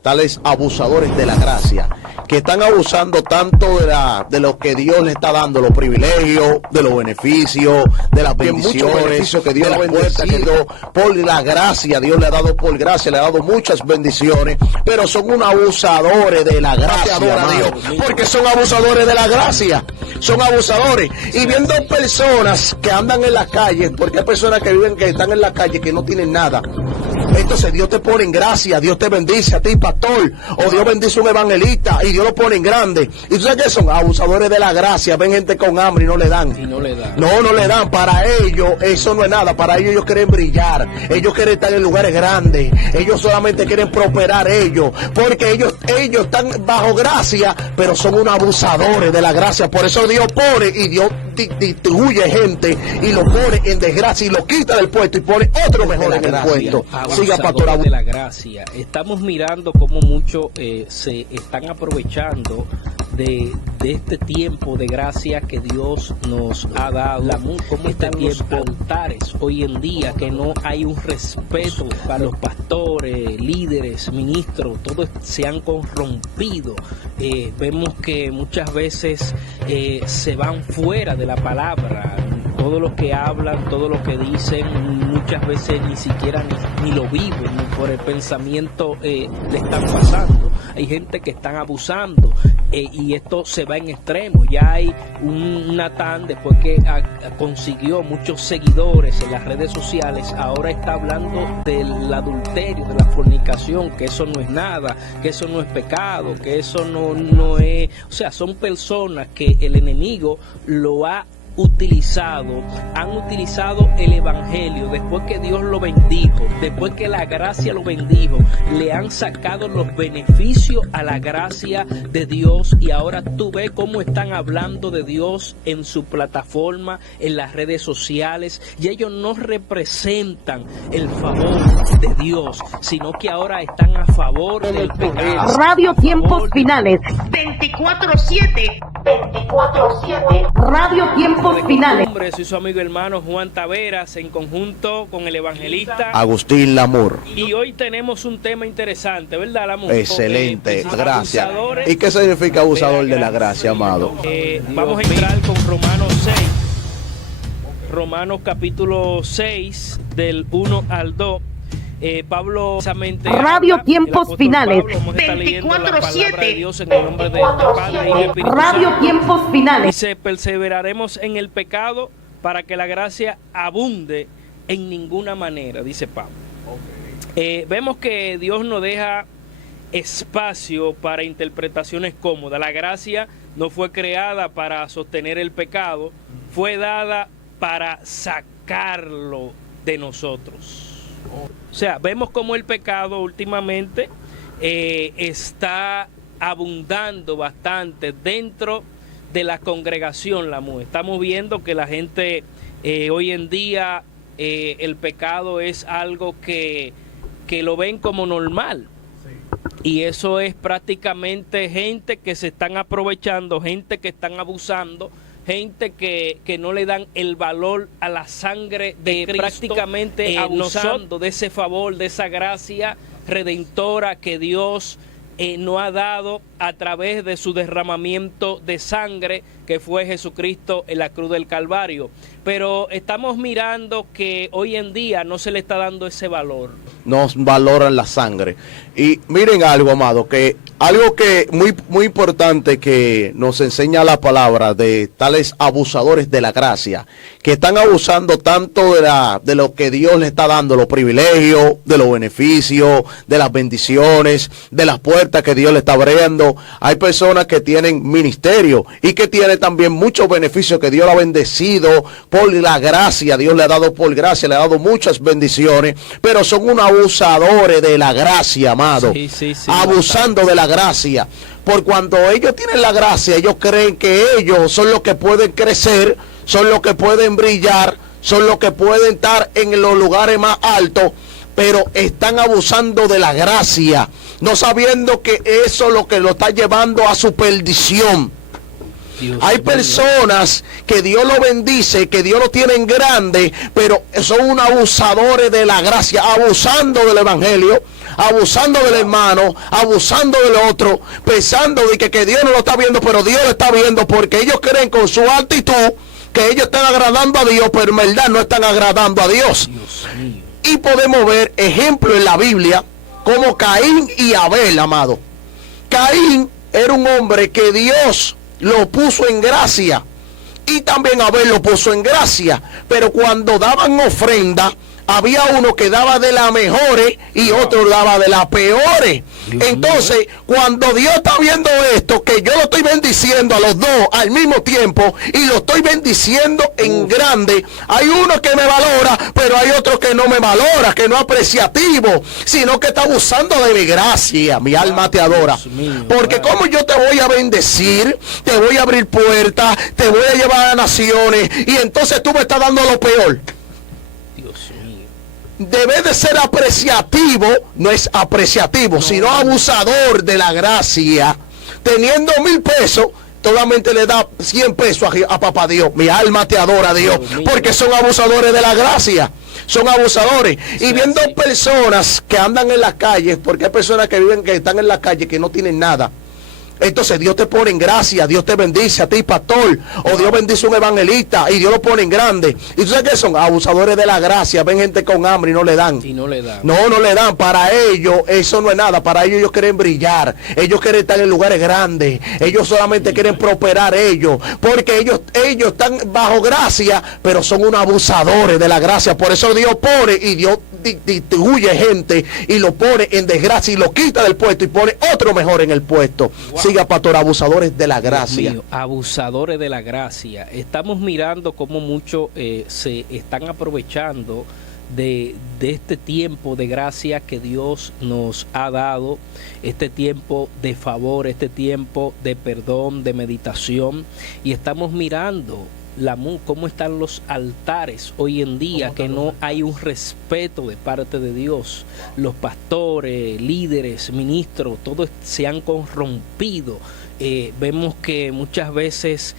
Tales abusadores de la gracia, que están abusando tanto de lo que Dios le está dando, los privilegios, de los beneficios, de las bendiciones que Dios le ha bendecido por la gracia. Dios le ha dado por gracia, le ha dado muchas bendiciones, pero son unos abusadores de la gracia, adora a Dios, porque son abusadores de la gracia, son abusadores. Y viendo personas que andan en las calles, porque hay personas que viven, que están en la calle, que no tienen nada. Entonces Dios te pone en gracia, Dios te bendice a ti, pastor, o Dios bendice a un evangelista y Dios lo pone en grande. Y tú sabes que son abusadores de la gracia. Ven gente con hambre y no le dan. No le dan. Para ellos eso no es nada. Para ellos quieren brillar. Ellos quieren estar en lugares grandes. Ellos solamente quieren prosperar ellos. Porque ellos están bajo gracia, pero son unos abusadores de la gracia. Por eso Dios pone y Dios distribuye gente y lo pone en desgracia y lo quita del puesto y pone otro mejor en el puesto. Siga, pastor. De la gracia. Estamos mirando cómo muchos se están aprovechando de este tiempo de gracia que Dios nos ha dado, como están los altares hoy en día, que no hay un respeto para los pastores, líderes, ministros, todos se han corrompido. Vemos que muchas veces se van fuera de la palabra. Todo lo que hablan, todo lo que dicen, muchas veces ni siquiera ni lo viven, ni por el pensamiento le están pasando. Hay gente que están abusando y esto se va en extremo. Ya hay un Natán, después que consiguió muchos seguidores en las redes sociales, ahora está hablando del adulterio, de la fornicación, que eso no es nada, que eso no es pecado, que eso no es... O sea, son personas que el enemigo lo han utilizado el evangelio, después que Dios lo bendijo, después que la gracia lo bendijo, le han sacado los beneficios a la gracia de Dios, y ahora tú ves cómo están hablando de Dios en su plataforma, en las redes sociales, y ellos no representan el favor de Dios, sino que ahora están a favor del pecado. Radio Tiempos Finales 24/7 Radio Tiempos Finales. Soy su amigo hermano Juan Taveras, en conjunto con el evangelista Agustín Lamour. Y hoy tenemos un tema interesante, ¿verdad, Lamour? Excelente, gracias. ¿Y qué significa abusador de la gracia, amado? Vamos a entrar con Romanos 6. Romanos capítulo 6, del 1 al 2. Pablo, Radio Tiempos Finales 24/7 Radio Tiempos Finales. Dice: perseveraremos en el pecado para que la gracia abunde en ninguna manera, dice Pablo. Vemos que Dios no deja espacio para interpretaciones cómodas. La gracia no fue creada para sostener el pecado, fue dada para sacarlo de nosotros. O sea, vemos como el pecado últimamente está abundando bastante dentro de la congregación, Lamour. Estamos viendo que la gente hoy en día, el pecado es algo que lo ven como normal. Y eso es prácticamente gente que se están aprovechando, gente que están abusando, gente que no le dan el valor a la sangre de Cristo, prácticamente abusando de ese favor, de esa gracia redentora que Dios nos ha dado a través de su derramamiento de sangre, que fue Jesucristo en la cruz del Calvario. Pero estamos mirando que hoy en día no se le está dando ese valor. No valoran la sangre. Y miren algo, amado, que algo que muy importante que nos enseña la palabra de tales abusadores de la gracia, que están abusando tanto de lo que Dios le está dando, los privilegios, de los beneficios, de las bendiciones, de las puertas que Dios le está abriendo. Hay personas que tienen ministerio y que tienen también muchos beneficios que Dios le ha bendecido por la gracia. Dios le ha dado por gracia, le ha dado muchas bendiciones, pero son unos abusadores de la gracia, amado. Sí, abusando de la gracia. Por cuando ellos tienen la gracia, ellos creen que ellos son los que pueden crecer, son los que pueden brillar, son los que pueden estar en los lugares más altos, pero están abusando de la gracia, no sabiendo que eso es lo que lo está llevando a su perdición. Hay personas que Dios lo bendice, que Dios lo tiene en grande, pero son unos abusadores de la gracia, abusando del evangelio, abusando del hermano, abusando del otro, pensando de que Dios no lo está viendo, pero Dios lo está viendo, porque ellos creen con su actitud que ellos están agradando a Dios, pero en verdad no están agradando a Dios. Y podemos ver ejemplos en la Biblia como Caín y Abel, amado. Caín era un hombre que Dios lo puso en gracia, y también Abel lo puso en gracia, pero cuando daban ofrenda, había uno que daba de las mejores y otro daba de las peores. Entonces, cuando Dios está viendo esto, que yo lo estoy bendiciendo a los dos al mismo tiempo y lo estoy bendiciendo en grande, hay uno que me valora, pero hay otro que no me valora, que no es apreciativo, sino que está abusando de mi gracia. Mi alma te adora. Porque como yo te voy a bendecir, te voy a abrir puertas, te voy a llevar a naciones, y entonces tú me estás dando lo peor. Debe de ser apreciativo, no es apreciativo, sino abusador de la gracia. Teniendo 1000 pesos, solamente le da 100 pesos a papá Dios. Mi alma te adora, Dios, porque son abusadores de la gracia. Son abusadores. Y viendo personas que andan en las calles, porque hay personas que viven, que están en la calle, que no tienen nada. Entonces Dios te pone en gracia, Dios te bendice a ti, pastor, o Dios bendice a un evangelista y Dios lo pone en grande. ¿Y tú sabes qué son? Abusadores de la gracia. Ven gente con hambre y no le dan. Y no le dan. No le dan. Para ellos eso no es nada. Para ellos quieren brillar. Ellos quieren estar en lugares grandes. Ellos solamente quieren prosperar ellos. Porque ellos están bajo gracia, pero son unos abusadores de la gracia. Por eso Dios pone y Dios distribuye gente y lo pone en desgracia y lo quita del puesto y pone otro mejor en el puesto. Wow. Siga, pastor, abusadores de la gracia. Mío, abusadores de la gracia. Estamos mirando cómo muchos se están aprovechando de este tiempo de gracia que Dios nos ha dado, este tiempo de favor, este tiempo de perdón, de meditación, y estamos mirando cómo están los altares hoy en día, que no hay un respeto de parte de Dios. Los pastores, líderes, ministros, todos se han corrompido. Vemos que muchas veces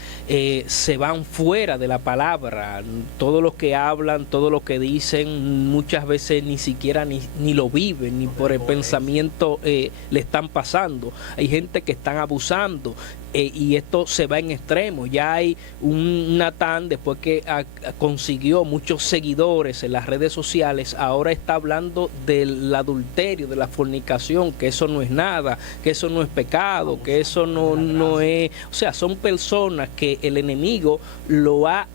se van fuera de la palabra. Todo lo que hablan, todo lo que dicen, muchas veces ni siquiera ni lo viven, ni por el pensamiento le están pasando. Hay gente que están abusando. Y esto se va en extremo. Ya hay un Natán, después que consiguió muchos seguidores en las redes sociales, ahora está hablando del adulterio, de la fornicación, que eso no es nada, que eso no es pecado, que eso no es... O sea, son personas que el enemigo lo ha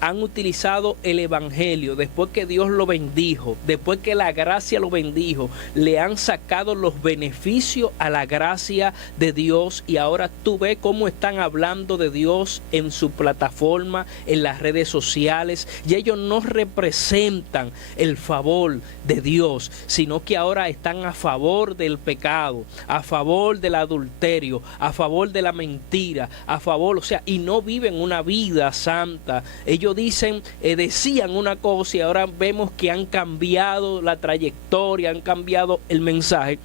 han utilizado el evangelio después que Dios lo bendijo, después que la gracia lo bendijo, le han sacado los beneficios a la gracia de Dios, y ahora tú ves cómo están hablando de Dios en su plataforma, en las redes sociales, y ellos no representan el favor de Dios, sino que ahora están a favor del pecado, a favor del adulterio, a favor de la mentira, a favor, o sea, y no viven una vida santa. Ellos decían una cosa y ahora vemos que han cambiado la trayectoria, han cambiado el mensaje.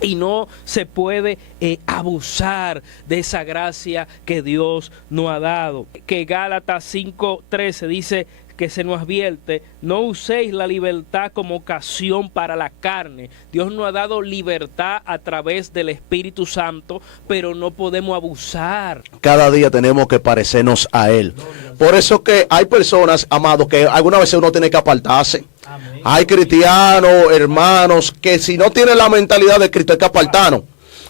Y no se puede abusar de esa gracia que Dios nos ha dado. Que Gálatas 5:13 dice que se nos advierte: no uséis la libertad como ocasión para la carne. Dios nos ha dado libertad a través del Espíritu Santo, pero no podemos abusar. Cada día tenemos que parecernos a Él. Por eso que hay personas, amados, que algunas veces uno tiene que apartarse. Amén. Hay cristianos, hermanos, que si no tienen la mentalidad de Cristo hay que apartarnos.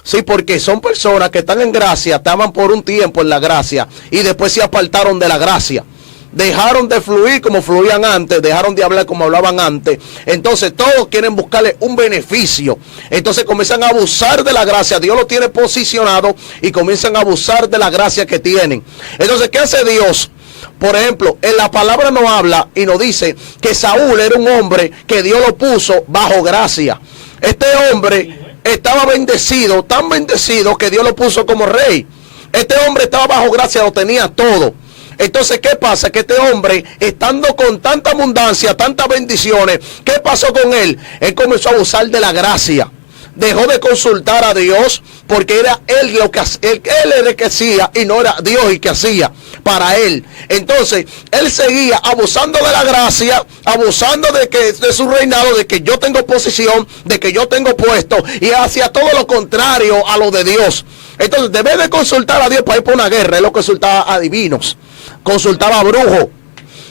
Sí, porque son personas que están en gracia, estaban por un tiempo en la gracia y después se apartaron de la gracia. Dejaron de fluir como fluían antes, dejaron de hablar como hablaban antes. Entonces todos quieren buscarle un beneficio. Entonces comienzan a abusar de la gracia. Dios lo tiene posicionado y comienzan a abusar de la gracia que tienen. Entonces, ¿qué hace Dios? Por ejemplo, en la palabra nos habla y nos dice que Saúl era un hombre que Dios lo puso bajo gracia. Este hombre estaba bendecido, tan bendecido que Dios lo puso como rey. Este hombre estaba bajo gracia, lo tenía todo. Entonces, ¿qué pasa? Que este hombre, estando con tanta abundancia, tantas bendiciones, ¿qué pasó con él? Él comenzó a abusar de la gracia. dejó de consultar a Dios porque era él lo que él era el que hacía y no era Dios el que hacía para él. Entonces él seguía abusando de la gracia, abusando de su reinado, de que yo tengo posición, de que yo tengo puesto, y hacía todo lo contrario a lo de Dios. Entonces, debe de consultar a Dios para ir por una guerra, él lo consultaba a adivinos, consultaba a brujos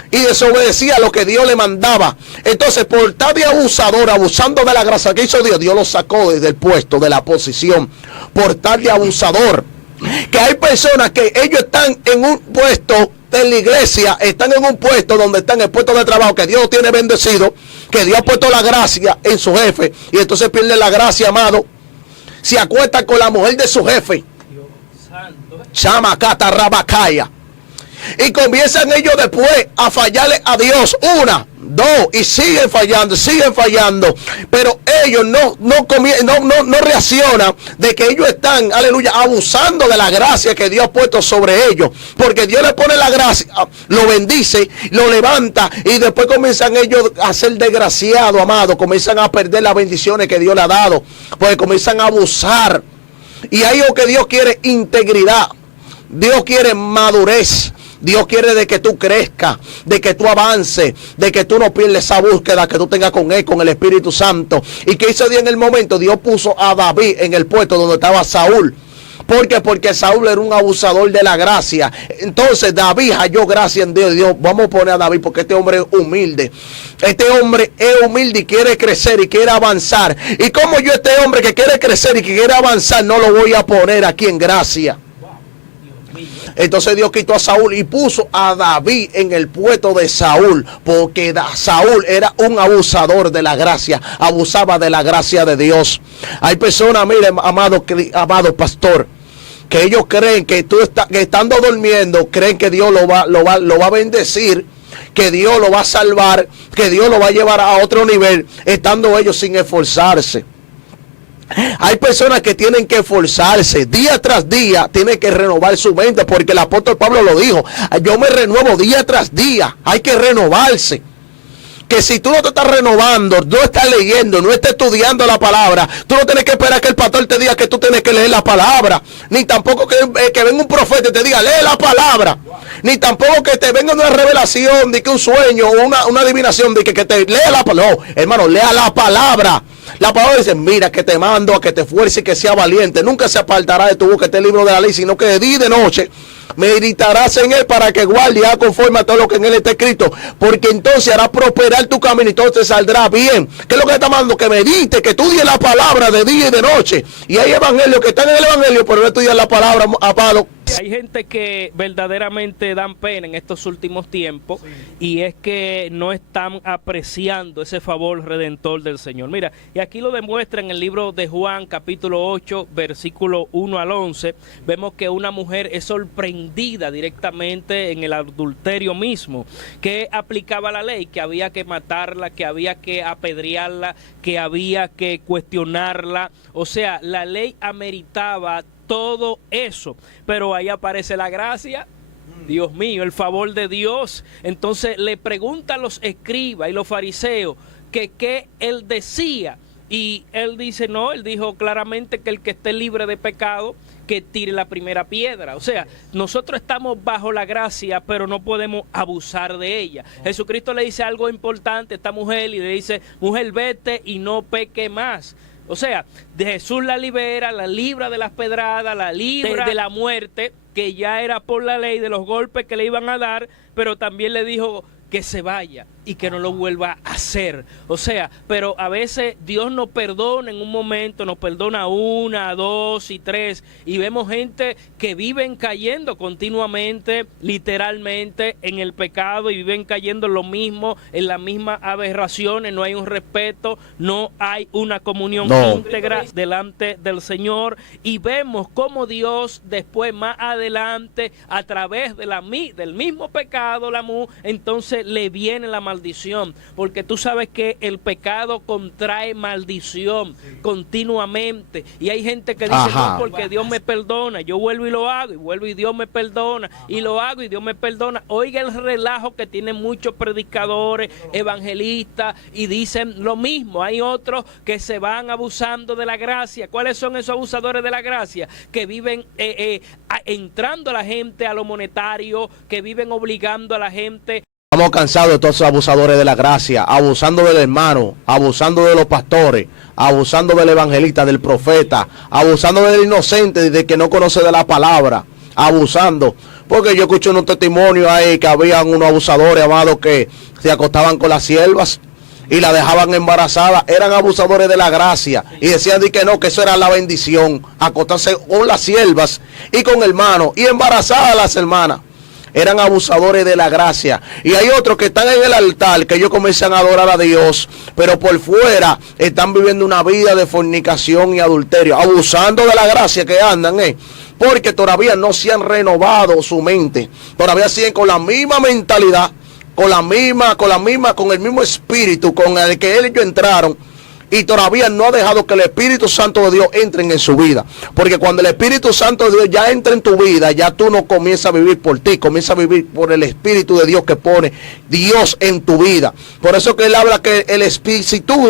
y desobedecía lo que Dios le mandaba. Entonces, por estar de abusador, abusando de la gracia que hizo Dios, Dios lo sacó desde el puesto, de la posición, por estar de abusador. Que hay personas que ellos están en un puesto en la iglesia, están en un puesto donde están en el puesto de trabajo que Dios tiene bendecido, que Dios ha puesto la gracia en su jefe, y entonces pierden la gracia, amado. Se acuestan con la mujer de su jefe, Chamacata Rabacaya, y comienzan ellos después a fallarle a Dios, una, dos, y siguen fallando, pero ellos no reaccionan de que ellos están, aleluya, abusando de la gracia que Dios ha puesto sobre ellos, porque Dios le pone la gracia, lo bendice, lo levanta, y después comienzan ellos a ser desgraciados, amados, comienzan a perder las bendiciones que Dios le ha dado, porque comienzan a abusar. Y ahí lo que Dios quiere, integridad, Dios quiere madurez, Dios quiere de que tú crezcas, de que tú avances, de que tú no pierdas esa búsqueda que tú tengas con Él, con el Espíritu Santo. ¿Y qué hizo Dios en el momento? Dios puso a David en el puesto donde estaba Saúl. ¿Por qué? Porque Saúl era un abusador de la gracia. Entonces David halló gracia en Dios. Dios, vamos a poner a David porque este hombre es humilde. Este hombre es humilde y quiere crecer y quiere avanzar. Y como yo, este hombre que quiere crecer y que quiere avanzar, no lo voy a poner aquí en gracia. Entonces Dios quitó a Saúl y puso a David en el puesto de Saúl, porque Saúl era un abusador de la gracia, abusaba de la gracia de Dios. Hay personas, miren, amado pastor, que ellos creen que que estando durmiendo, creen que Dios lo va a bendecir, que Dios lo va a salvar, que Dios lo va a llevar a otro nivel, estando ellos sin esforzarse. Hay personas que tienen que esforzarse día tras día, tienen que renovar su mente, porque el apóstol Pablo lo dijo, yo me renuevo día tras día, hay que renovarse. Que si tú no te estás renovando, no estás leyendo, no estás estudiando la palabra, tú no tienes que esperar que el pastor te diga que tú tienes que leer la palabra, ni tampoco que venga un profeta y te diga, lee la palabra, ni tampoco que te venga una revelación, de que un sueño o una adivinación, de que te lea la palabra. No, hermano, lea la palabra. La palabra dice, mira, que te mando a que te esfuerces y que sea valiente. Nunca se apartará de tu boca este libro de la ley, sino que de día y de noche meditarás en él, para que guarde y haga conforme a todo lo que en él está escrito, porque entonces hará prosperar tu camino y todo te saldrá bien. ¿Qué es lo que está mandando? Que medite, que estudie la palabra de día y de noche. Y hay evangelios que están en el evangelio, pero no estudian la palabra, amado. Hay gente que verdaderamente dan pena en estos últimos tiempos, y es que no están apreciando ese favor redentor del Señor. Mira, y aquí lo demuestra en el libro de Juan, capítulo 8, versículo 1 al 11. Vemos que una mujer es sorprendida directamente en el adulterio mismo, que aplicaba la ley, que había que matarla, que había que apedrearla, que había que cuestionarla. O sea, la ley ameritaba todo eso, pero ahí aparece la gracia, Dios mío, el favor de Dios. Entonces le preguntan los escribas y los fariseos que qué él decía, y él dice, no, él dijo claramente que el que esté libre de pecado, que tire la primera piedra. O sea, nosotros estamos bajo la gracia, pero no podemos abusar de ella. Jesucristo le dice algo importante a esta mujer y le dice, mujer, vete y no peque más. O sea, Jesús la libera, la libra de las pedradas, la libra de la muerte, que ya era por la ley, de los golpes que le iban a dar, pero también le dijo que se vaya y que no lo vuelva a hacer. O sea, pero a veces Dios nos perdona en un momento, nos perdona 1, 2 y 3, y vemos gente que viven cayendo continuamente, literalmente, en el pecado, y viven cayendo en lo mismo, en las mismas aberraciones. No hay un respeto, no hay una comunión íntegra delante del Señor, y vemos cómo Dios después, más adelante, a través de del mismo pecado, entonces le viene la maldición, porque tú sabes que el pecado contrae maldición continuamente, y hay gente que dice, no, porque Dios me perdona, yo vuelvo y lo hago, y vuelvo y Dios me perdona, y lo hago y Dios me perdona. Oiga el relajo que tienen muchos predicadores, evangelistas, y dicen lo mismo. Hay otros que se van abusando de la gracia. ¿Cuáles son esos abusadores de la gracia? Que viven entrando a la gente a lo monetario, que viven obligando a la gente. Estamos cansados de todos esos abusadores de la gracia, abusando del hermano, abusando de los pastores, abusando del evangelista, del profeta, abusando del inocente, de que no conoce de la palabra, abusando. Porque yo escuché un testimonio ahí que habían unos abusadores, amados, que se acostaban con las siervas y la dejaban embarazada. Eran abusadores de la gracia y decían de que no, que eso era la bendición, acostarse con las siervas y con hermanos y embarazadas las hermanas. Eran abusadores de la gracia. Y hay otros que están en el altar, que ellos comienzan a adorar a Dios, pero por fuera están viviendo una vida de fornicación y adulterio, abusando de la gracia que andan, porque todavía no se han renovado su mente, todavía siguen con la misma mentalidad, con el mismo espíritu con el que ellos entraron, y todavía no ha dejado que el Espíritu Santo de Dios entre en su vida. Porque cuando el Espíritu Santo de Dios ya entra en tu vida, ya tú no comienzas a vivir por ti, comienzas a vivir por el Espíritu de Dios que pone Dios en tu vida. Por eso que Él habla que el Espíritu, si tú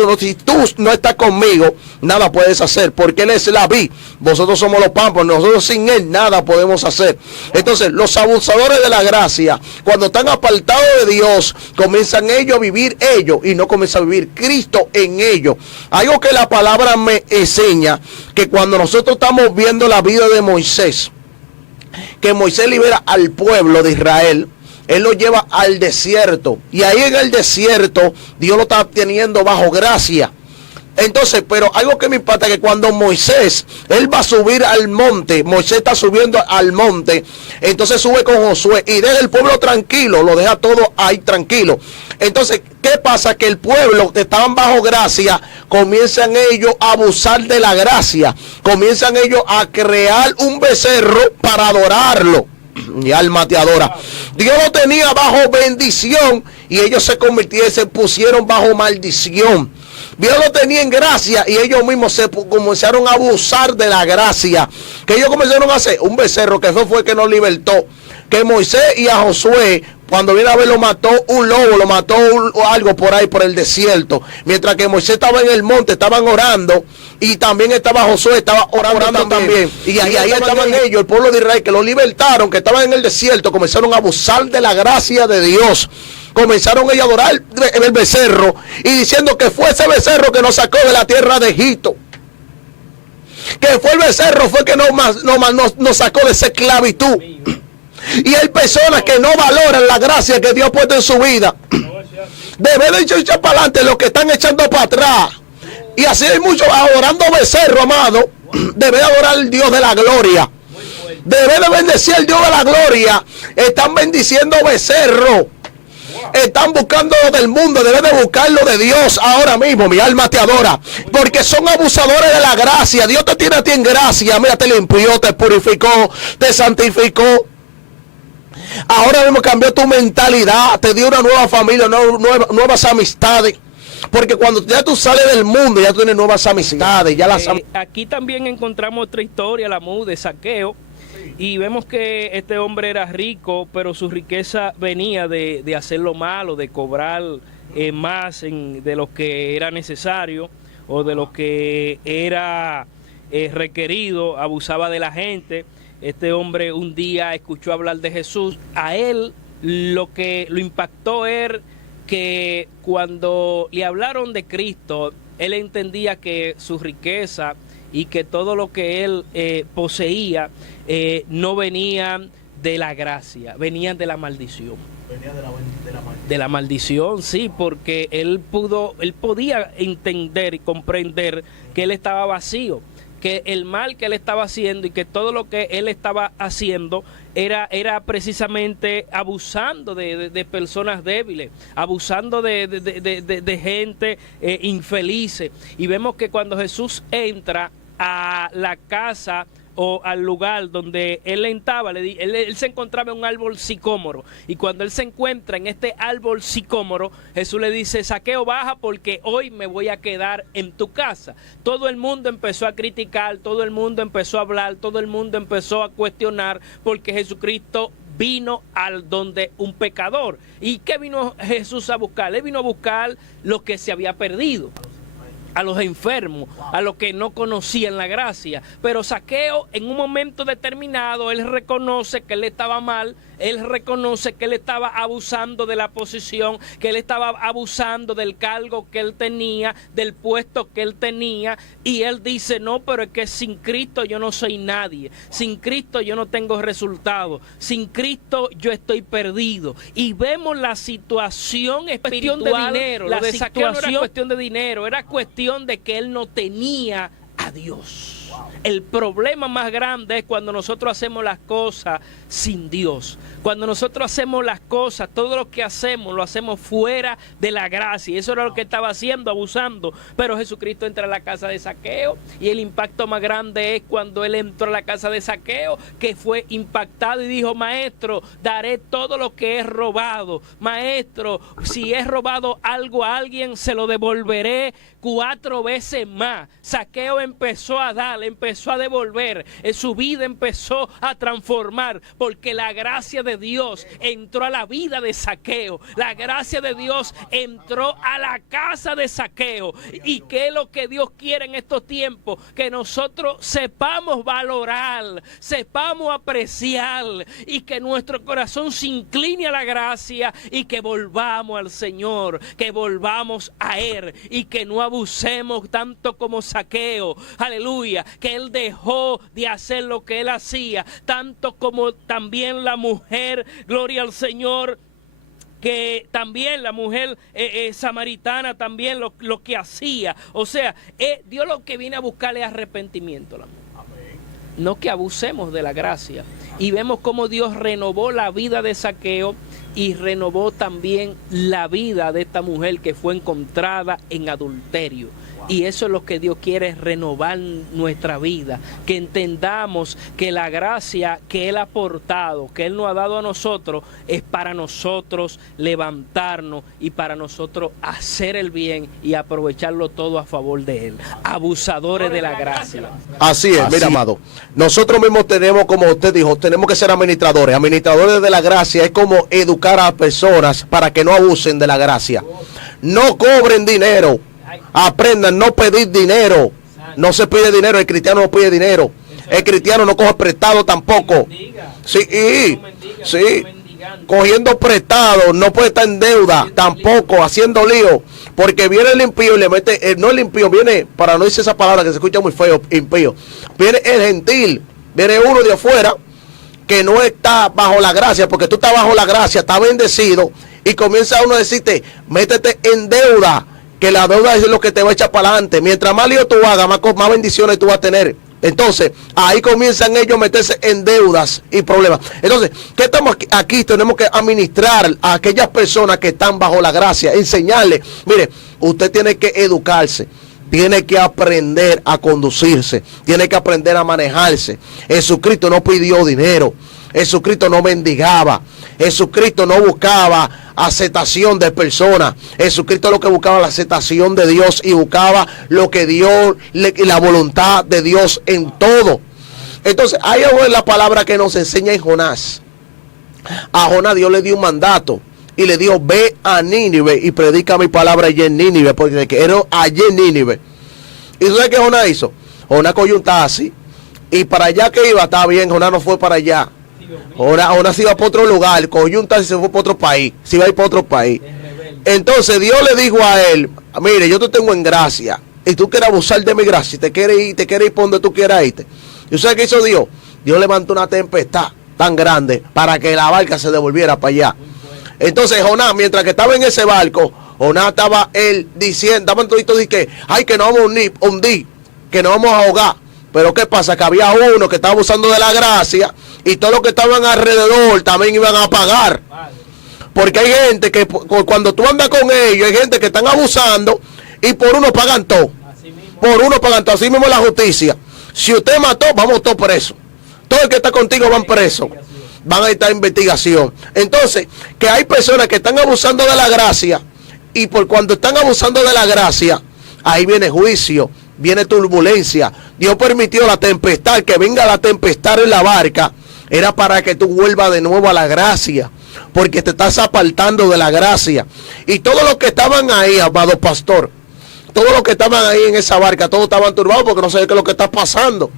no estás conmigo, nada puedes hacer, porque Él es la vid, vosotros somos los pámpanos, nosotros sin Él nada podemos hacer. Entonces los abusadores de la gracia, cuando están apartados de Dios, comienzan ellos a vivir ellos y no comienza a vivir Cristo en ellos. Algo que la palabra me enseña, que cuando nosotros estamos viendo la vida de Moisés, que Moisés libera al pueblo de Israel, Él lo lleva al desierto, y ahí en el desierto Dios lo está teniendo bajo gracia. Entonces, pero algo que me impacta es que cuando Moisés, él va a subir al monte, Moisés está subiendo al monte, entonces sube con Josué y deja el pueblo tranquilo, lo deja todo ahí tranquilo. Entonces, ¿qué pasa? Que el pueblo que estaban bajo gracia, comienzan ellos a abusar de la gracia, comienzan ellos a crear un becerro para adorarlo. Mi alma te adora. Dios lo tenía bajo bendición y ellos se pusieron bajo maldición. Dios lo tenía en gracia y ellos mismos se comenzaron a abusar de la gracia. Que ellos comenzaron a hacer un becerro, que fue que nos libertó. Que Moisés y a Josué, cuando viene a ver, lo mató un lobo, lo mató algo por ahí por el desierto. Mientras que Moisés estaba en el monte, estaban orando, y también estaba Josué, estaba orando también. Y ahí estaban ellos, el pueblo de Israel, que lo libertaron, que estaban en el desierto, comenzaron a abusar de la gracia de Dios. Comenzaron ellos a adorar el becerro y diciendo que fue ese becerro que nos sacó de la tierra de Egipto. Que fue el becerro, fue que nos sacó de esa esclavitud. Y hay personas que no valoran la gracia que Dios ha puesto en su vida. Debe de echar para adelante los que están echando para atrás. Y así hay muchos adorando becerro, amado. Debe de adorar al Dios de la gloria. Debe de bendecir al Dios de la gloria. Están bendiciendo becerro. Están buscando lo del mundo, deben de buscar lo de Dios ahora mismo. Mi alma te adora, porque son abusadores de la gracia. Dios te tiene a ti en gracia. Mira, te limpió, te purificó, te santificó. Ahora mismo cambió tu mentalidad, te dio una nueva familia, nuevas amistades. Porque cuando ya tú sales del mundo, ya tú tienes nuevas amistades. Aquí también encontramos otra historia, la de Zaqueo. Y vemos que este hombre era rico, pero su riqueza venía de hacer lo malo, de cobrar más de lo que era necesario o de lo que era requerido. Abusaba de la gente. Este hombre un día escuchó hablar de Jesús. A él lo que lo impactó era que cuando le hablaron de Cristo, él entendía que su riqueza y que todo lo que él poseía no venían de la gracia, venían de la maldición. Venía de la maldición, sí, porque él podía entender y comprender que él estaba vacío, que el mal que él estaba haciendo y que todo lo que él estaba haciendo era precisamente abusando de personas débiles, abusando de gente infeliz. Y vemos que cuando Jesús entra a la casa o al lugar donde él estaba, él se encontraba en un árbol sicómoro, y cuando él se encuentra en este árbol sicómoro, Jesús le dice: Zaqueo, baja porque hoy me voy a quedar en tu casa. Todo el mundo empezó a criticar, todo el mundo empezó a hablar, todo el mundo empezó a cuestionar, porque Jesucristo vino al donde un pecador. ¿Y qué vino Jesús a buscar? Él vino a buscar lo que se había perdido, a los enfermos, a los que no conocían la gracia. Pero Zaqueo, en un momento determinado, él reconoce que él estaba mal, él reconoce que él estaba abusando de la posición, que él estaba abusando del cargo que él tenía, del puesto que él tenía, y él dice: no, pero es que sin Cristo yo no soy nadie, sin Cristo yo no tengo resultados, sin Cristo yo estoy perdido. Y vemos la situación espiritual de dinero. La situación no era cuestión de dinero, era cuestión de que él no tenía a Dios. El problema más grande es cuando nosotros hacemos las cosas sin Dios. Cuando nosotros hacemos las cosas, todo lo que hacemos, lo hacemos fuera de la gracia. Y eso era lo que estaba haciendo, abusando. Pero Jesucristo entra a la casa de Zaqueo, y el impacto más grande es cuando él entró a la casa de Zaqueo, que fue impactado y dijo: maestro, daré todo lo que he robado. Maestro, si he robado algo a alguien, se lo devolveré 4 veces más. Zaqueo empezó a dar, empezó a devolver, su vida empezó a transformar, porque la gracia de Dios entró a la vida de Zaqueo, la gracia de Dios entró a la casa de Zaqueo. ¿Y qué es lo que Dios quiere en estos tiempos? Que nosotros sepamos valorar, sepamos apreciar, y que nuestro corazón se incline a la gracia, y que volvamos al Señor, que volvamos a Él, y que no abusemos tanto como Zaqueo. Aleluya, que él dejó de hacer lo que él hacía, tanto como también la mujer, gloria al Señor, que también la mujer samaritana también lo que hacía. O sea, Dios lo que viene a buscar es arrepentimiento, la mujer. No que abusemos de la gracia. Y vemos cómo Dios renovó la vida de Zaqueo, y renovó también la vida de esta mujer que fue encontrada en adulterio. Y eso es lo que Dios quiere, renovar nuestra vida, que entendamos que la gracia que Él ha aportado, que Él nos ha dado a nosotros, es para nosotros levantarnos y para nosotros hacer el bien y aprovecharlo todo a favor de Él. Abusadores de la gracia. Así es, mira, amado, nosotros mismos tenemos, como usted dijo, tenemos que ser administradores. Administradores de la gracia es como educar a las personas para que no abusen de la gracia. No cobren dinero. Aprendan no pedir dinero. No se pide dinero. El cristiano no pide dinero. El cristiano no coge prestado tampoco. Sí, cogiendo prestado. No puede estar en deuda tampoco, haciendo lío. Porque viene el impío y le mete, no el impío, viene, para no decir esa palabra que se escucha muy feo, impío. Viene el gentil, viene uno de afuera que no está bajo la gracia, porque tú estás bajo la gracia, estás bendecido, y comienza uno a decirte: métete en deuda, que la deuda es lo que te va a echar para adelante. Mientras más lío tú hagas, más bendiciones tú vas a tener. Entonces, ahí comienzan ellos a meterse en deudas y problemas. Entonces, ¿qué estamos aquí? Tenemos que administrar a aquellas personas que están bajo la gracia, enseñarles: mire, usted tiene que educarse, tiene que aprender a conducirse, tiene que aprender a manejarse. Jesucristo no pidió dinero, Jesucristo no mendigaba, Jesucristo no buscaba aceptación de personas. Jesucristo lo que buscaba la aceptación de Dios, y buscaba lo que Dios, la voluntad de Dios en todo. Entonces, hay algo en la palabra que nos enseña en Jonás. A Jonás Dios le dio un mandato y le dijo: ve a Nínive y predica mi palabra allí en Nínive, porque era allí en Nínive. ¿Y tú sabes qué Jonás hizo? Jonás cogió un taxi, y para allá que iba, estaba bien, Jonás no fue para allá. Jonás se iba para otro lugar, cogió un taxi y se fue para otro país, se iba a ir para otro país. Entonces Dios le dijo a él: mire, yo te tengo en gracia, y tú quieres abusar de mi gracia, y te quieres ir por donde tú quieras irte. ¿Y sabes qué hizo Dios? Dios levantó una tempestad tan grande para que la barca se devolviera para allá. Entonces Jonás, mientras que estaba en ese barco, Jonás estaba él diciendo, estaban toditos de que: ay, que nos vamos a hundir, que nos vamos a ahogar. Pero ¿qué pasa? Que había uno que estaba abusando de la gracia, y todos los que estaban alrededor también iban a pagar. Porque hay gente que cuando tú andas con ellos, hay gente que están abusando, y por uno pagan todo. Por uno pagan todo. Así mismo la justicia. Si usted mató, vamos todos presos. Todo el que está contigo van presos. Van a estar en investigación. Entonces, que hay personas que están abusando de la gracia, y por cuando están abusando de la gracia, ahí viene juicio, viene turbulencia. Dios permitió la tempestad, que venga la tempestad en la barca, era para que tú vuelvas de nuevo a la gracia, porque te estás apartando de la gracia. Y todos los que estaban ahí, amado pastor, todos los que estaban ahí en esa barca, todos estaban turbados porque no sabían qué es lo que está pasando.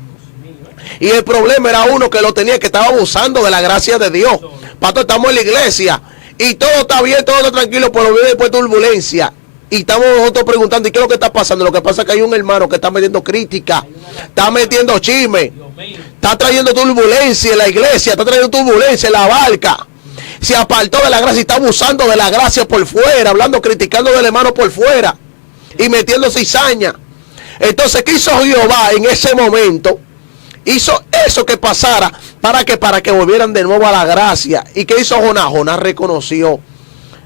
Y el problema era uno que lo tenía, que estaba abusando de la gracia de Dios. Pastor, estamos en la iglesia y todo está bien, todo está tranquilo, pero viene después turbulencia. Y estamos nosotros preguntando, ¿y qué es lo que está pasando? Lo que pasa es que hay un hermano que está metiendo crítica, está metiendo chisme, está trayendo turbulencia en la iglesia, está trayendo turbulencia en la barca. Se apartó de la gracia y está abusando de la gracia por fuera, hablando, criticando del hermano por fuera y metiendo cizaña. Entonces, ¿qué hizo Jehová en ese momento? Hizo eso que pasara para que volvieran de nuevo a la gracia. ¿Y qué hizo Jonás? Jonás reconoció.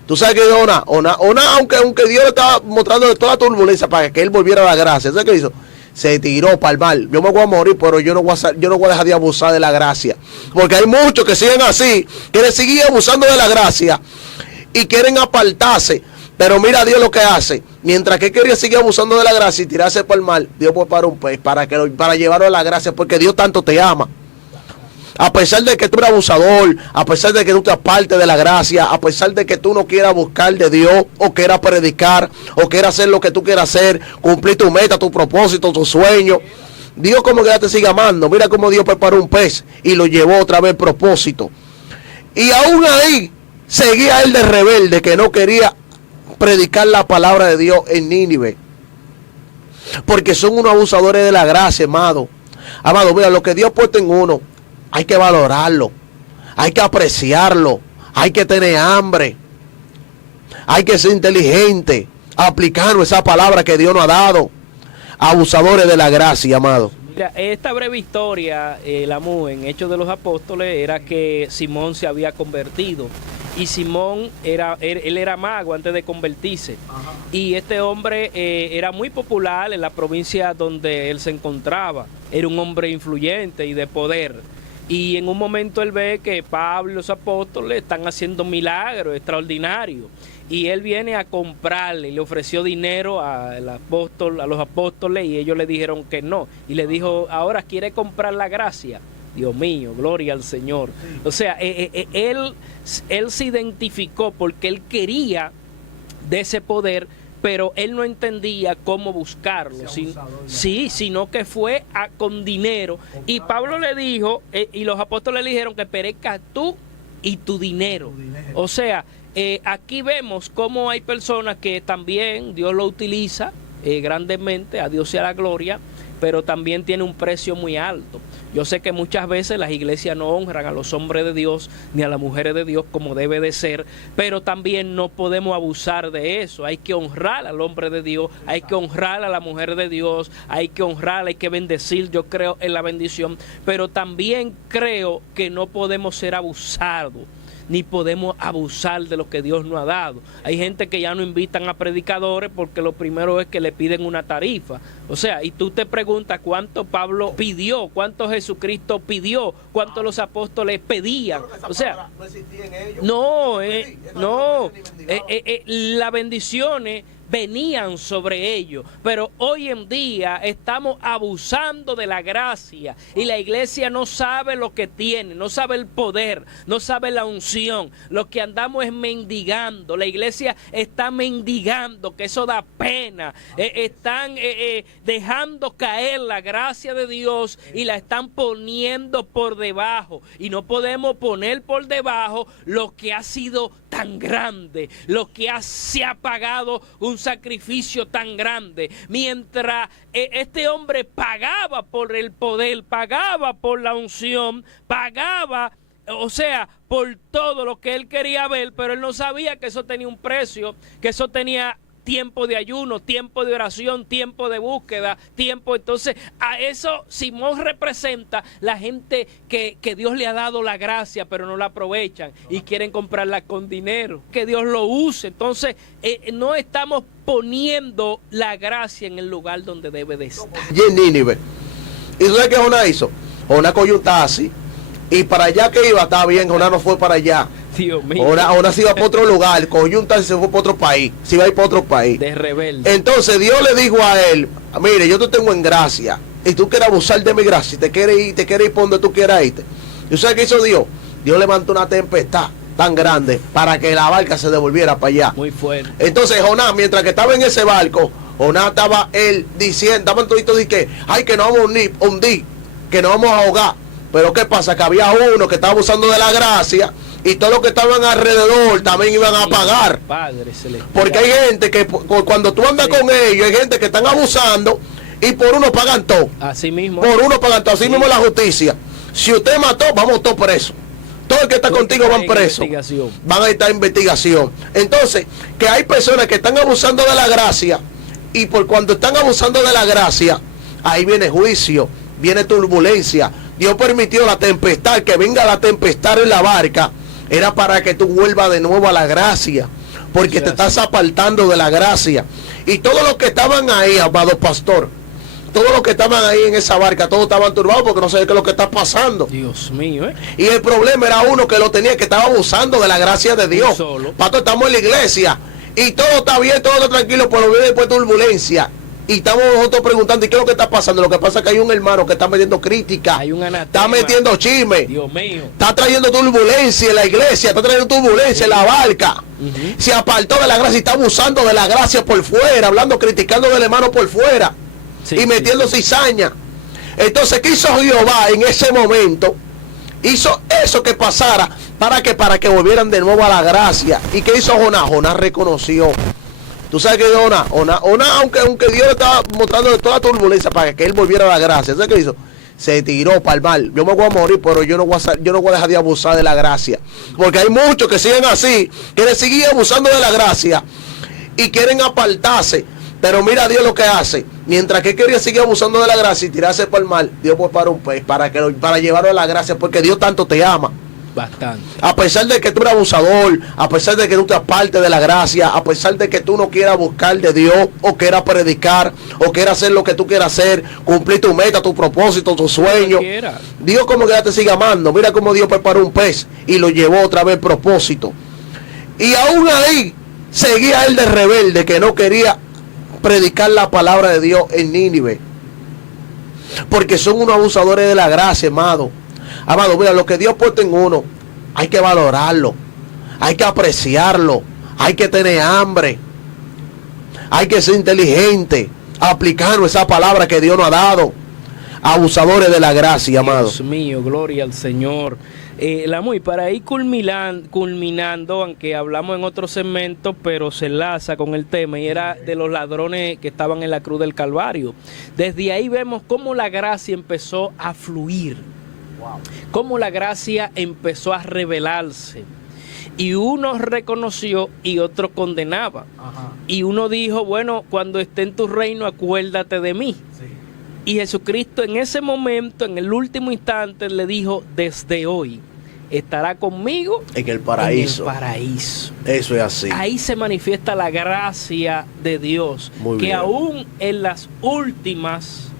Tú sabes que Jonás, aunque Dios le estaba mostrando toda la turbulencia para que él volviera a la gracia, ¿sabes qué hizo? Se tiró para el mar. Yo me voy a morir, pero yo no voy a dejar de abusar de la gracia. Porque hay muchos que siguen así, que le siguen abusando de la gracia y quieren apartarse. Pero mira Dios lo que hace. Mientras que él quería seguir abusando de la gracia y tirarse para el mar, Dios prepara un pez para llevarlo a la gracia, porque Dios tanto te ama. A pesar de que tú eres abusador, a pesar de que tú te apartes de la gracia, a pesar de que tú no quieras buscar de Dios, o quieras predicar, o quieras hacer lo que tú quieras hacer, cumplir tu meta, tu propósito, tu sueño, Dios como que ya te sigue amando. Mira cómo Dios preparó un pez y lo llevó otra vez al propósito. Y aún ahí seguía él de rebelde, que no quería predicar la palabra de Dios en Nínive, porque son unos abusadores de la gracia, amado. Amado, mira, lo que Dios ha puesto en uno, hay que valorarlo, hay que apreciarlo, hay que tener hambre, hay que ser inteligente, aplicando esa palabra que Dios nos ha dado. Abusadores de la gracia, amado. Mira, esta breve historia, en Hechos de los Apóstoles, era que Simón se había convertido. Y Simón él era mago antes de convertirse. Ajá. Y este hombre era muy popular en la provincia donde él se encontraba. Era un hombre influyente y de poder. Y en un momento él ve que Pablo y los apóstoles están haciendo milagros extraordinarios. Y él viene a comprarle, le ofreció dinero a los apóstoles y ellos le dijeron que no. Y le dijo, ahora quiere comprar la gracia. Dios mío, gloria al Señor. O sea, él se identificó porque él quería de ese poder, pero él no entendía cómo buscarlo. Sino que fue con dinero. Y Pablo le dijo, y los apóstoles le dijeron que perezca tú y tu dinero. O sea, aquí vemos cómo hay personas que también Dios lo utiliza grandemente, a Dios sea la gloria, pero también tiene un precio muy alto. Yo sé que muchas veces las iglesias no honran a los hombres de Dios ni a las mujeres de Dios como debe de ser, pero también no podemos abusar de eso. Hay que honrar al hombre de Dios, hay que honrar a la mujer de Dios, hay que honrar, hay que bendecir. Yo creo en la bendición, pero también creo que no podemos ser abusados, ni podemos abusar de lo que Dios nos ha dado. Hay gente que ya no invitan a predicadores porque lo primero es que le piden una tarifa. O sea, y tú te preguntas cuánto Pablo pidió, cuánto Jesucristo pidió, cuánto los apóstoles pedían. O sea, las bendiciones venían sobre ellos, pero hoy en día estamos abusando de la gracia y la iglesia no sabe lo que tiene, no sabe el poder, no sabe la unción. Lo que andamos es mendigando. La iglesia está mendigando, que eso da pena. Están dejando caer la gracia de Dios y la están poniendo por debajo, y no podemos poner por debajo lo que ha sido tan grande, lo que se ha pagado un sacrificio tan grande. Mientras este hombre pagaba por el poder, pagaba por la unción, pagaba, o sea, por todo lo que él quería ver, pero él no sabía que eso tenía un precio, que eso tenía tiempo de ayuno, tiempo de oración, tiempo de búsqueda, tiempo. Entonces, a eso Simón representa la gente que Dios le ha dado la gracia, pero no la aprovechan y quieren comprarla con dinero. Que Dios lo use. Entonces, no estamos poniendo la gracia en el lugar donde debe de estar. Y en Nínive, ¿Y tú sabes qué Jonás hizo? Jonás cogió un taxi y para allá que iba, estaba bien, Jonás no fue para allá. Dios mío. Jonás se iba para otro lugar, cogió un taxi y se fue para otro país. Se iba a ir para otro país. De rebelde. Entonces Dios le dijo a él, mire, yo te tengo en gracia y tú quieres abusar de mi gracia y te quieres ir por donde tú quieras irte. ¿Y sabes qué hizo Dios? Dios levantó una tempestad tan grande para que la barca se devolviera para allá. Muy fuerte. Entonces Jonás, mientras que estaba en ese barco, Jonás estaba él diciendo, estaban toditos de que, ay, que nos vamos a hundir, que nos vamos a ahogar. Pero ¿qué pasa? Que había uno que estaba abusando de la gracia y todos los que estaban alrededor también iban a pagar. Padre celestial. Porque hay gente que cuando tú andas con ellos, hay gente que están abusando y por uno pagan todo. Así mismo. Por uno pagan todo. Así mismo la justicia. Si usted mató, vamos todos presos. Todo el que está contigo van presos. Van a estar en investigación. Entonces, que hay personas que están abusando de la gracia y por cuando están abusando de la gracia, ahí viene juicio, viene turbulencia. Dios permitió la tempestad, que venga la tempestad en la barca, era para que tú vuelvas de nuevo a la gracia, porque te estás apartando de la gracia. Y todos los que estaban ahí, amado pastor, todos los que estaban ahí en esa barca, todos estaban turbados porque no sabían qué es lo que está pasando. Dios mío, Y el problema era uno que lo tenía, que estaba abusando de la gracia de Dios. Pastor, estamos en la iglesia y todo está bien, todo está tranquilo, pero viene después turbulencia. Y estamos nosotros preguntando, ¿y qué es lo que está pasando? Lo que pasa es que hay un hermano que está metiendo crítica, está metiendo chisme, Dios mío, está trayendo turbulencia en la iglesia, está trayendo turbulencia en la barca. Se apartó de la gracia y está abusando de la gracia por fuera, hablando, criticando del hermano por fuera. Y metiendo cizaña. Entonces, ¿qué hizo Jehová en ese momento? Hizo eso que pasara para que volvieran de nuevo a la gracia. ¿Y qué hizo Jonás? Jonás reconoció. Tú sabes que Jonás, aunque Dios le estaba mostrando toda la turbulencia para que él volviera a la gracia, ¿sabes qué hizo? Se tiró para el mar. Yo me voy a morir, pero yo no voy a dejar de abusar de la gracia. Porque hay muchos que siguen así, que le siguen abusando de la gracia y quieren apartarse. Pero mira Dios lo que hace. Mientras que quería seguir abusando de la gracia y tirarse para el mar, Dios prepara un pez para llevarlo a la gracia, porque Dios tanto te ama. Bastante. A pesar de que tú eres abusador, a pesar de que tú te apartes de la gracia, a pesar de que tú no quieras buscar de Dios, o quieras predicar, o quieras hacer lo que tú quieras hacer, cumplir tu meta, tu propósito, tu sueño, Dios como que ya te sigue amando. Mira cómo Dios preparó un pez y lo llevó otra vez propósito. Y aún ahí seguía él de rebelde, que no quería predicar la palabra de Dios en Nínive, porque son unos abusadores de la gracia, amado. Mira, lo que Dios ha puesto en uno hay que valorarlo, hay que apreciarlo, hay que tener hambre, hay que ser inteligente, aplicando esa palabra que Dios nos ha dado. Abusadores de la gracia, amado. Dios mío, gloria al Señor. Lamuy, para ir culminando, aunque hablamos en otro segmento, pero se enlaza con el tema, y era de los ladrones que estaban en la cruz del Calvario. Desde ahí vemos cómo la gracia empezó a fluir, cómo la gracia empezó a revelarse. Y uno reconoció y otro condenaba. Y uno dijo, bueno, cuando esté en tu reino, acuérdate de mí. Y Jesucristo en ese momento, en el último instante, le dijo, desde hoy estará conmigo en el paraíso. En el paraíso. Eso es así. Ahí se manifiesta la gracia de Dios. Muy que bien. Aún en las últimas,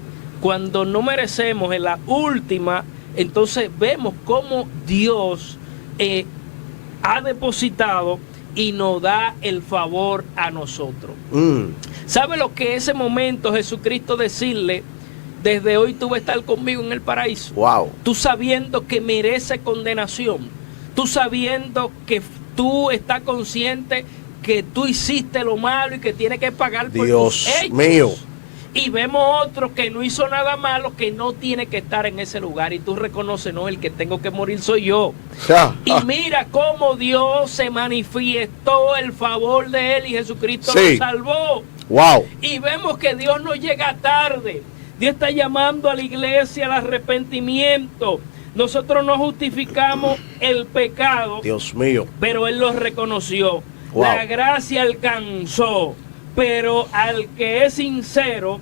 cuando no merecemos, en la última, entonces vemos cómo Dios ha depositado y nos da el favor a nosotros. ¿Sabe lo que ese momento Jesucristo decirle? Desde hoy tú vas a estar conmigo en el paraíso. Wow. Tú sabiendo que merece condenación. Tú sabiendo que tú estás consciente que tú hiciste lo malo y que tienes que pagar por tus hechos. Dios mío. Y vemos otro que no hizo nada malo, que no tiene que estar en ese lugar. Y tú reconoces, no, el que tengo que morir soy yo. Y mira cómo Dios se manifestó el favor de él y Jesucristo lo salvó. Wow. Y vemos que Dios no llega tarde. Dios está llamando a la iglesia al arrepentimiento. Nosotros no justificamos el pecado. Dios mío. Pero Él lo reconoció. Wow. La gracia alcanzó. Pero al que es sincero,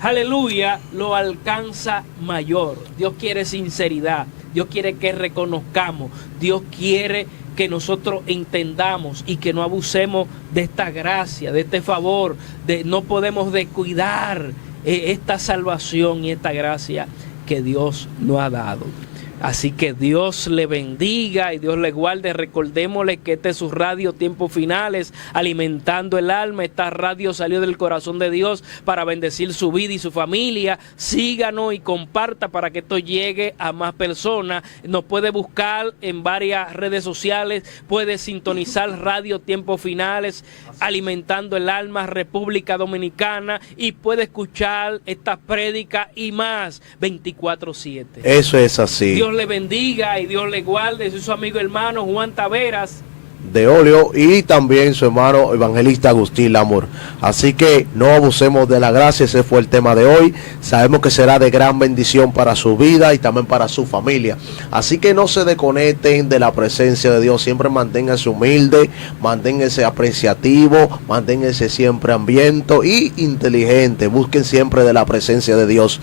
aleluya, lo alcanza mayor. Dios quiere sinceridad. Dios quiere que reconozcamos. Dios quiere que nosotros entendamos y que no abusemos de esta gracia, de este favor. No podemos descuidar esta salvación y esta gracia que Dios nos ha dado. Así que Dios le bendiga y Dios le guarde. Recordémosle que este es su radio Tiempos Finales, alimentando el alma. Esta radio salió del corazón de Dios para bendecir su vida y su familia. Síganos y comparta para que esto llegue a más personas. Nos puede buscar en varias redes sociales. Puede sintonizar radio Tiempos Finales, alimentando el alma, República Dominicana, y puede escuchar estas prédicas y más 24/7. Eso es así. Dios le bendiga y Dios le guarde. Soy su amigo hermano Juan Taveras de Olio, y también su hermano evangelista Agustín Lamour. Así que no abusemos de la gracia. Ese fue el tema de hoy. Sabemos que será de gran bendición para su vida y también para su familia. Así que no se desconecten de la presencia de Dios. Siempre manténganse humilde, manténganse apreciativo, manténganse siempre hambriento y inteligente. Busquen siempre de la presencia de Dios.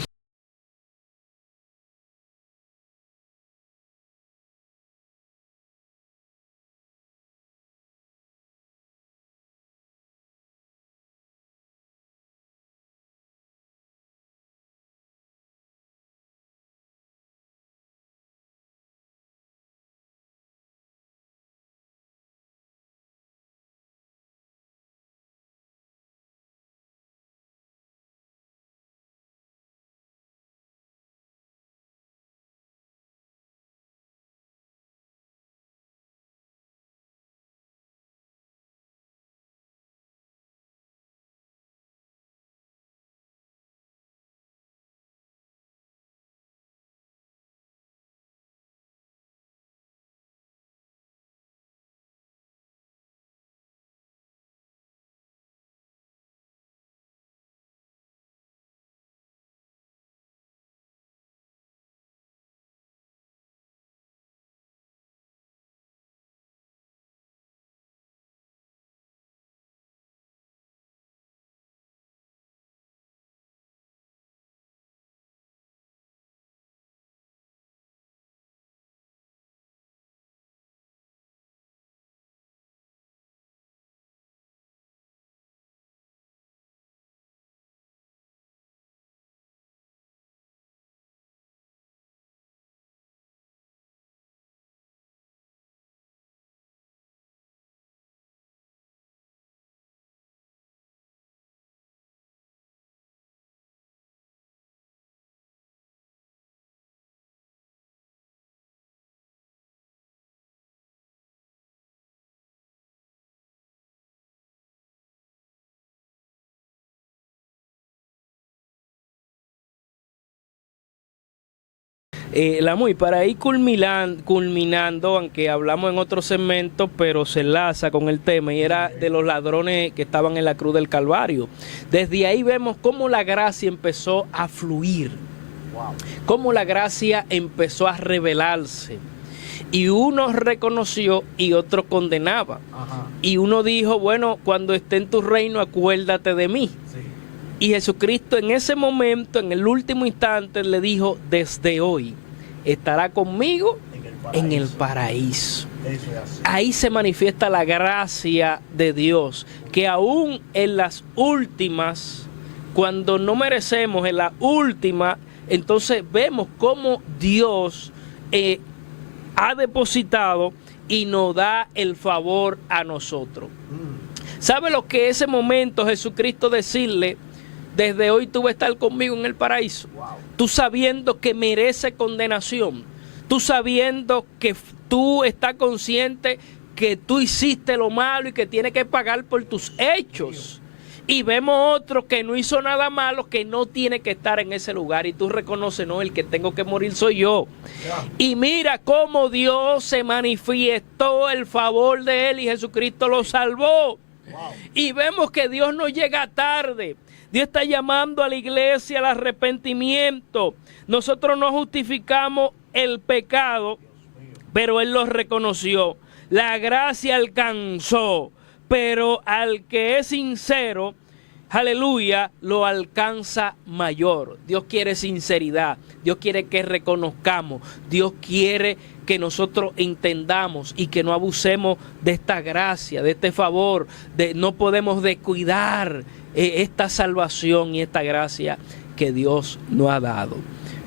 Lamour, para ir culminando, aunque hablamos en otro segmento, pero se enlaza con el tema, y era de los ladrones que estaban en la cruz del Calvario. Desde ahí vemos cómo la gracia empezó a fluir, cómo la gracia empezó a revelarse. Y uno reconoció y otro condenaba. Ajá. Y uno dijo, bueno, cuando esté en tu reino, acuérdate de mí. Sí. Y Jesucristo en ese momento, en el último instante, le dijo, desde hoy estará conmigo en el paraíso. Eso es así. Ahí se manifiesta la gracia de Dios, que aún en las últimas, cuando no merecemos, en la última, entonces vemos cómo Dios ha depositado y nos da el favor a nosotros. ¿Sabe lo que ese momento Jesucristo decirle, desde hoy tú vas a estar conmigo en el paraíso? Wow. Tú sabiendo que merece condenación, tú sabiendo que tú estás consciente que tú hiciste lo malo y que tienes que pagar por tus hechos. Y vemos otro que no hizo nada malo, que no tiene que estar en ese lugar. Y tú reconoces, no, el que tengo que morir soy yo. Y mira cómo Dios se manifestó el favor de él y Jesucristo lo salvó. Y vemos que Dios no llega tarde. Dios está llamando a la iglesia al arrepentimiento. Nosotros no justificamos el pecado, pero Él lo reconoció. La gracia alcanzó. Pero al que es sincero, aleluya, lo alcanza mayor. Dios quiere sinceridad, Dios quiere que reconozcamos, Dios quiere que nosotros entendamos y que no abusemos de esta gracia, de este favor, no podemos descuidar esta salvación y esta gracia que Dios nos ha dado.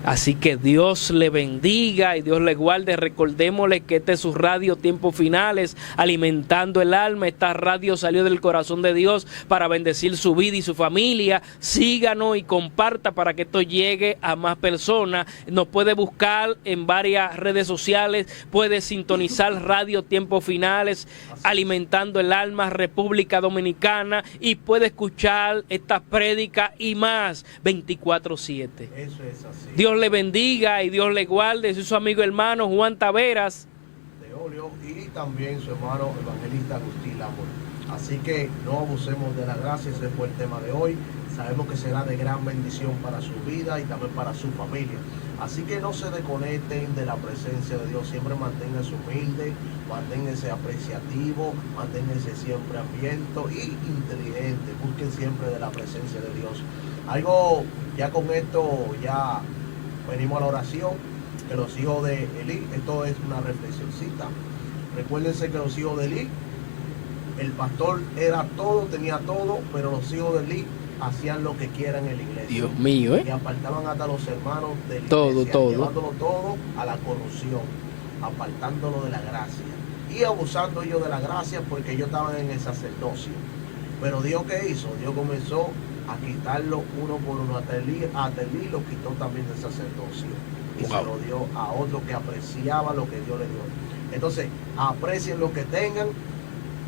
Así que Dios le bendiga y Dios le guarde. Recordémosle que este es su radio Tiempos Finales, alimentando el alma. Esta radio salió del corazón de Dios para bendecir su vida y su familia. Síganos y comparta para que esto llegue a más personas. Nos puede buscar en varias redes sociales. Puede sintonizar radio Tiempos Finales, alimentando el alma, República Dominicana. Y puede escuchar estas prédicas y más 24/7. Eso es así. Dios le bendiga y Dios le guarde. Soy su amigo hermano Juan Taveras de Olio y también su hermano evangelista Agustín Lamor. Así que no abusemos de la gracia, ese fue el tema de hoy. Sabemos que será de gran bendición para su vida y también para su familia. Así que no se desconecten de la presencia de Dios, siempre manténganse humildes, manténganse apreciativos, manténganse siempre hambrientos y inteligentes. Busquen siempre de la presencia de Dios. Algo, ya con esto, ya venimos a la oración, que los hijos de Elí, esto es una reflexioncita. Recuérdense que los hijos de Elí, el pastor era todo, tenía todo, pero los hijos de Elí hacían lo que quieran en la iglesia. Dios mío, Y apartaban hasta los hermanos de la todo, iglesia, todo. llevándolo todo a la corrupción, apartándolo de la gracia y abusando ellos de la gracia porque ellos estaban en el sacerdocio. Pero Dios, ¿qué hizo? Dios comenzó a quitarlo uno por uno. Hasta Elí lo quitó también del sacerdocio y se lo dio a otro que apreciaba lo que Dios le dio. Entonces, aprecien lo que tengan,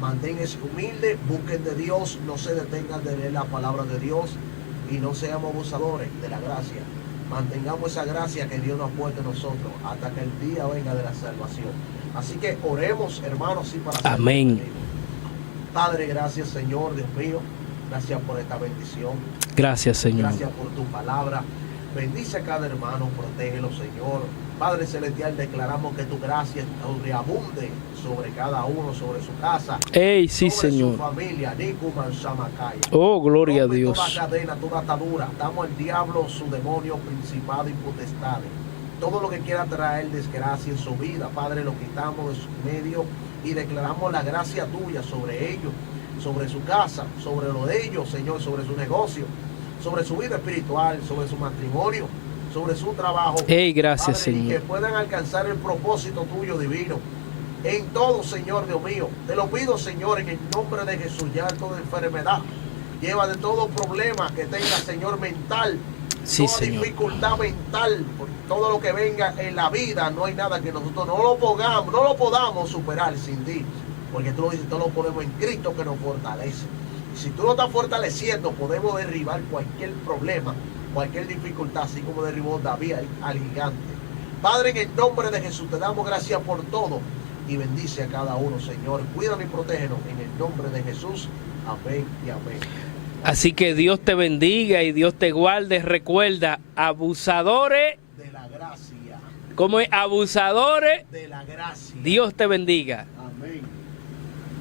manténganse humildes, busquen de Dios, no se detengan de leer la palabra de Dios y no seamos abusadores de la gracia. Mantengamos esa gracia que Dios nos ha puesto en nosotros hasta que el día venga de la salvación. Así que oremos, hermanos, y para amén. Padre, gracias, Señor, Dios mío. Gracias por esta bendición. Gracias, Señor. Gracias por tu palabra. Bendice a cada hermano, protégelo, Señor. Padre Celestial, declaramos que tu gracia sobreabunde sobre cada uno, sobre su casa. ¡Ey, sí, sobre Señor! Su familia. Oh, gloria a Rompe Dios. toda cadena, toda atadura. Damos al diablo su demonio, principado y potestad. Todo lo que quiera traer desgracia en su vida, Padre, lo quitamos de su medio y declaramos la gracia tuya sobre ellos, sobre su casa, sobre lo de ellos, Señor, sobre su negocio, sobre su vida espiritual, sobre su matrimonio, sobre su trabajo. Hey, gracias, Padre, Señor. y que puedan alcanzar el propósito tuyo divino en todo, Señor Dios mío. Te lo pido, Señor, en el nombre de Jesús, ya toda enfermedad, lleva de todo problema que tenga, Señor, mental, sí, toda Señor. dificultad mental, por todo lo que venga en la vida, no hay nada que nosotros no lo podamos superar sin ti. Porque tú lo dices, todo lo podemos en Cristo que nos fortalece. Si tú lo estás fortaleciendo, podemos derribar cualquier problema, cualquier dificultad, así como derribó David al gigante. Padre, en el nombre de Jesús, te damos gracias por todo y bendice a cada uno, Señor. Cuídanos y protégenos en el nombre de Jesús. Amén y amén. Así que Dios te bendiga y Dios te guarde. Recuerda, abusadores de la gracia. ¿Cómo es? Abusadores de la gracia. Dios te bendiga. Amén.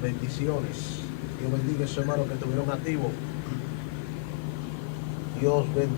Bendiciones. Dios bendiga a esos hermanos que estuvieron activos. Dios bendiga.